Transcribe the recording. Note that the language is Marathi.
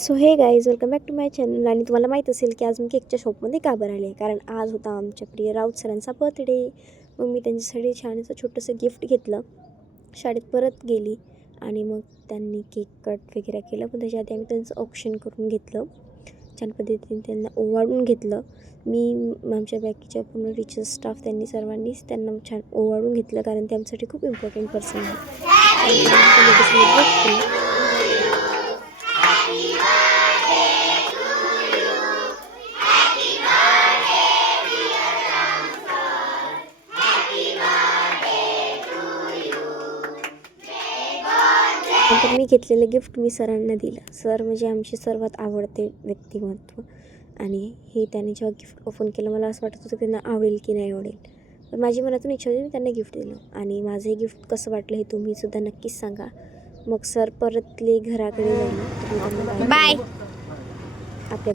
So hey guys, welcome back to my channel. आणि तुम्हाला माहीत असेल की आज मी केकच्या शॉपमध्ये का बरं आले, कारण आज होता आमच्या प्रिय राऊत सरांचा बर्थडे. मग मी त्यांच्यासाठी छान असं छोटंसं गिफ्ट घेतलं. शाळेत परत गेली आणि मग त्यांनी केक कट वगैरे केलं. पण त्याच्या आधी आम्ही त्यांचं ऑप्शन करून घेतलं, छान पद्धतीने त्यांना ओवाळून घेतलं. मी आमच्या बाकीच्या पूर्ण टीचर्स स्टाफ त्यांनी सर्वांनीच त्यांना छान ओवाळून घेतलं, कारण ते आमच्यासाठी खूप इम्पॉर्टंट पर्सन आहे. नंतर मी घेतलेलं गिफ्ट मी सरांना दिलं. सर म्हणजे आमचे सर्वात आवडते व्यक्तिमत्व, आणि हे त्याने जेव्हा गिफ्ट ओपन केलं मला असं वाटत होतं त्यांना आवडेल की नाही आवडेल. पण माझी मनातून इच्छा होती मी त्यांना गिफ्ट दिलं. आणि माझं हे गिफ्ट कसं वाटलं हे तुम्हीसुद्धा नक्कीच सांगा. मग सर परतले घराकडे जायला, तर मी त्यांना बाय.